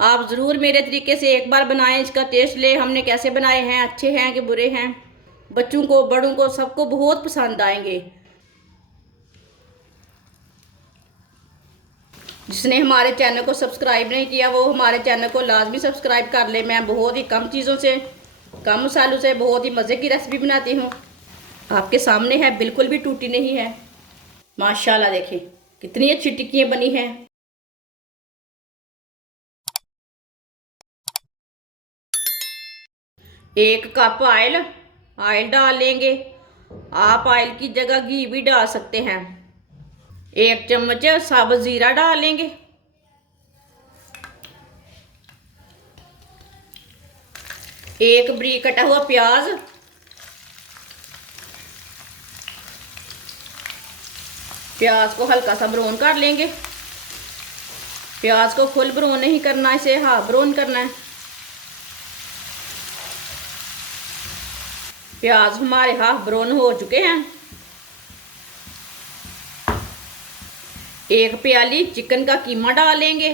आप ज़रूर मेरे तरीके से एक बार बनाएं, इसका टेस्ट लें हमने कैसे बनाए हैं, अच्छे हैं कि बुरे हैं। बच्चों को बड़ों को सबको बहुत पसंद आएंगे। जिसने हमारे चैनल को सब्सक्राइब नहीं किया वो हमारे चैनल को लाजमी सब्सक्राइब कर ले। मैं बहुत ही कम चीज़ों से, कम मसालों से बहुत ही मज़े की रेसिपी बनाती हूँ। आपके सामने है, बिल्कुल भी टूटी नहीं है। माशाल्लाह देखें कितनी अच्छी टिक्कियाँ बनी हैं। एक कप ऑयल ऑयल डाल लेंगे। आप ऑयल की जगह घी भी डाल सकते हैं। एक चम्मच साबुत ज़ीरा डाल लेंगे। एक बारीक कटा हुआ प्याज, प्याज को हल्का सा ब्राउन कर लेंगे। प्याज को फुल ब्राउन नहीं करना, इसे हाफ ब्राउन करना है। प्याज हमारे हाफ ब्राउन हो चुके हैं। एक प्याली चिकन का कीमा डाल लेंगे।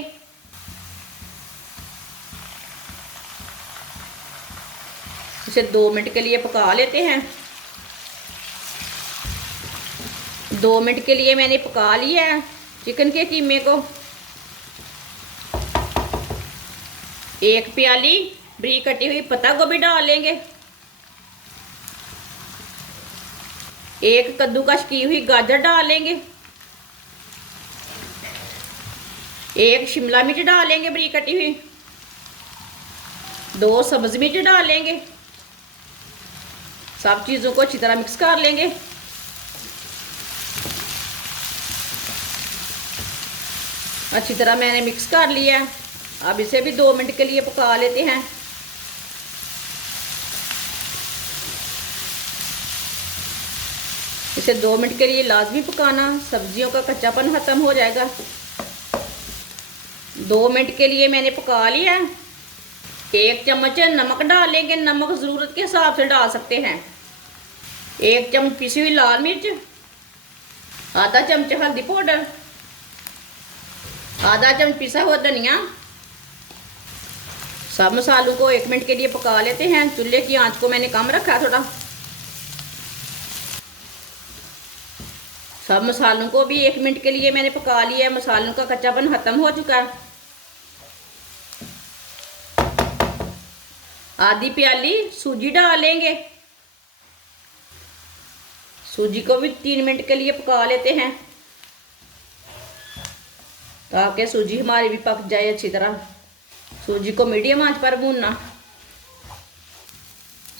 इसे 2 मिनट के लिए पका लेते हैं। 2 मिनट के लिए मैंने पका लिया है चिकन के कीमे को। एक प्याली बारीक कटी हुई पत्ता गोभी डाल लेंगे। एक कद्दूकस की हुई गाजर डाल लेंगे। एक शिमला मिर्च डाल लेंगे बारीक कटी हुई। 2 सब्ज मिर्च डाल लेंगे। सब चीज़ों को अच्छी तरह मिक्स कर लेंगे। अच्छी तरह मैंने मिक्स कर लिया। अब इसे भी 2 मिनट के लिए पका लेते हैं। इसे 2 मिनट के लिए लाजमी पकाना, सब्जियों का कच्चापन खत्म हो जाएगा। 2 मिनट के लिए मैंने पका लिया। एक चम्मच नमक डाल लेंगे। नमक ज़रूरत के हिसाब से डाल सकते हैं। एक चम्मच पिसी हुई लाल मिर्च, आधा चम्मच हल्दी पाउडर, आधा चम्मच पिसा हुआ धनिया। सब मसालों को 1 मिनट के लिए पका लेते हैं। चूल्हे की आंच को मैंने कम रखा थोड़ा। सब मसालों को भी 1 मिनट के लिए मैंने पका लिया। मसालों का कच्चापन खत्म हो चुका है। आधी प्याली सूजी डाल लेंगे। सूजी को भी 3 मिनट के लिए पका लेते हैं ताकि सूजी हमारी भी पक जाए अच्छी तरह। सूजी को मीडियम आंच पर भूनना।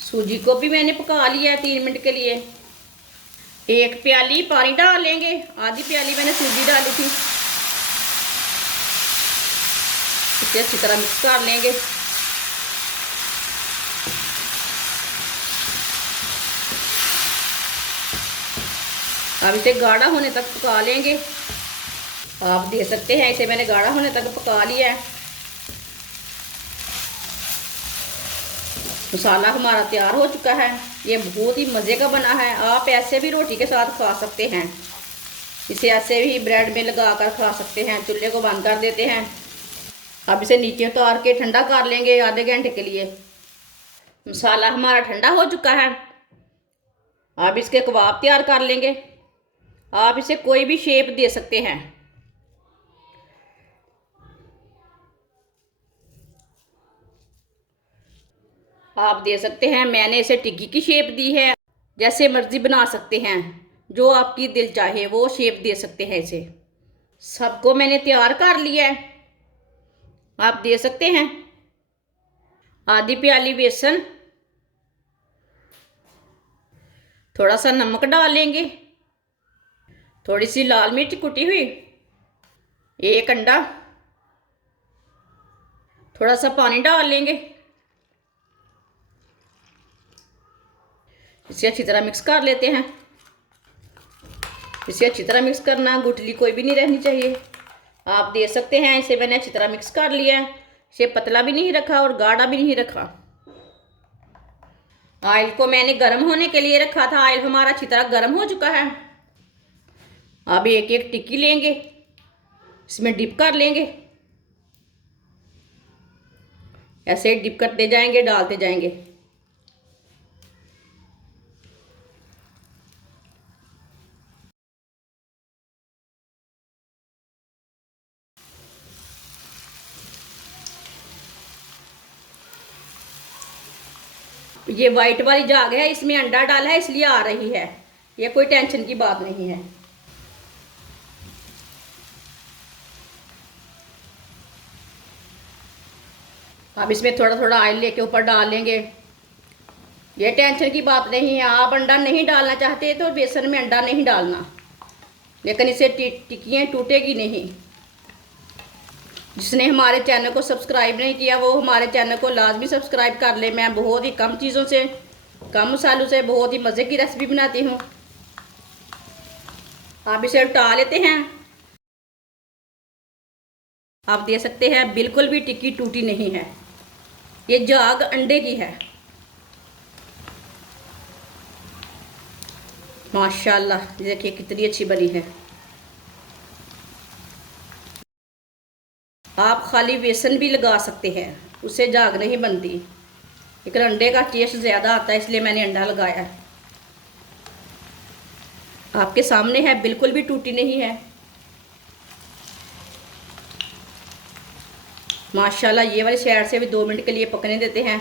सूजी को भी मैंने पका लिया है 3 मिनट के लिए। एक प्याली पानी डाल लेंगे। आधी प्याली मैंने सूजी डाली थी। इसे अच्छी तरह मिक्स कर लेंगे। अब इसे गाढ़ा होने तक पका लेंगे। आप देख सकते हैं इसे मैंने गाढ़ा होने तक पका लिया है। मसाला हमारा तैयार हो चुका है। ये बहुत ही मज़े का बना है। आप ऐसे भी रोटी के साथ खा सकते हैं। इसे ऐसे भी ब्रेड में लगा कर खा सकते हैं। चूल्हे को बंद कर देते हैं। अब इसे नीचे उतार के ठंडा कर लेंगे आधे घंटे के लिए। मसाला हमारा ठंडा हो चुका है। अब इसके कबाब तैयार कर लेंगे। आप इसे कोई भी शेप दे सकते हैं। आप दे सकते हैं, मैंने इसे टिक्की की शेप दी है। जैसे मर्जी बना सकते हैं, जो आपकी दिल चाहे वो शेप दे सकते हैं इसे। सबको मैंने तैयार कर लिया है। आप दे सकते हैं। आधी प्याली बेसन, थोड़ा सा नमक डाल लेंगे, थोड़ी सी लाल मिर्च कुटी हुई, एक अंडा, थोड़ा सा पानी डाल लेंगे। इसे अच्छी तरह मिक्स कर लेते हैं। इसे अच्छी तरह मिक्स करना है, गुठली कोई भी नहीं रहनी चाहिए। आप दे सकते हैं। इसे मैंने अच्छी तरह मिक्स कर लिया है। इसे पतला भी नहीं रखा और गाढ़ा भी नहीं रखा। ऑयल को मैंने गर्म होने के लिए रखा था। ऑयल हमारा अच्छी तरह गर्म हो चुका है। अब एक एक टिक्की लेंगे, इसमें डिप कर लेंगे। ऐसे डिप करते जाएंगे, डालते जाएंगे। ये वाइट वाली जाग है, इसमें अंडा डाला है इसलिए आ रही है, ये कोई टेंशन की बात नहीं है। अब इसमें थोड़ा थोड़ा ऑयल लेके ऊपर डाल लेंगे, ये टेंशन की बात नहीं है। आप अंडा नहीं डालना चाहते तो बेसन में अंडा नहीं डालना, लेकिन इसे टिक्कियाँ टूटेगी नहीं। जिसने हमारे चैनल को सब्सक्राइब नहीं किया वो हमारे चैनल को लाजमी सब्सक्राइब कर ले। मैं बहुत ही कम चीज़ों से, कम मसालों से बहुत ही मज़े की रेसिपी बनाती हूँ। आप इसे उल्टा लेते हैं, आप देख सकते हैं बिल्कुल भी टिक्की टूटी नहीं है, ये जाग अंडे की है। माशाल्लाह देखिए कितनी अच्छी बनी है। आप खाली बेसन भी लगा सकते हैं, उससे जाग नहीं बनती, लेकिन अंडे का टेस्ट ज़्यादा आता है इसलिए मैंने अंडा लगाया है। आपके सामने है, बिल्कुल भी टूटी नहीं है। माशाल्लाह ये वाली साइड से भी 2 मिनट के लिए पकने देते हैं।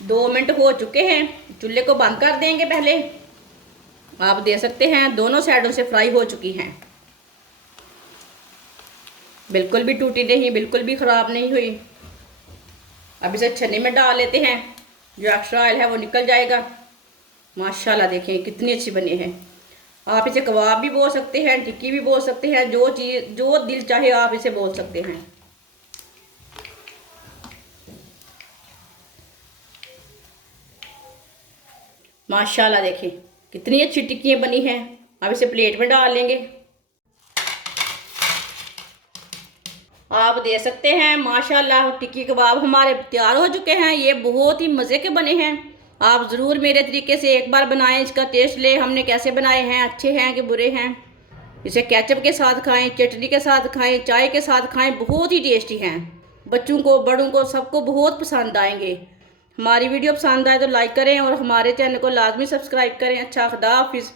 2 मिनट हो चुके हैं, चूल्हे को बंद कर देंगे। पहले आप देख सकते हैं दोनों साइडों से फ्राई हो चुकी हैं, बिल्कुल भी टूटी नहीं, बिल्कुल भी ख़राब नहीं हुई। अब इसे छन्नी में डाल लेते हैं, जो एक्स्ट्रा ऑयल है वो निकल जाएगा। माशाल्लाह देखें कितनी अच्छी बनी है। आप इसे कबाब भी बोल सकते हैं, टिक्की भी बोल सकते हैं, जो चीज़ जो दिल चाहे आप इसे बोल सकते हैं। माशाल्लाह देखिए कितनी अच्छी टिक्कियाँ बनी हैं। अब इसे प्लेट में डाल लेंगे। आप देख सकते हैं माशाल्लाह टिक्की कबाब हमारे तैयार हो चुके हैं। ये बहुत ही मज़े के बने हैं। आप ज़रूर मेरे तरीके से एक बार बनाएं, इसका टेस्ट ले हमने कैसे बनाए हैं, अच्छे हैं कि बुरे हैं। इसे केचप के साथ खाएं, चटनी के साथ खाएं, चाय के साथ खाएं, बहुत ही टेस्टी हैं। बच्चों को, बड़ों को, सबको बहुत पसंद आएंगे। हमारी वीडियो पसंद आए तो लाइक करें और हमारे चैनल को लाजमी सब्सक्राइब करें। अच्छा, खुदा हाफिज़।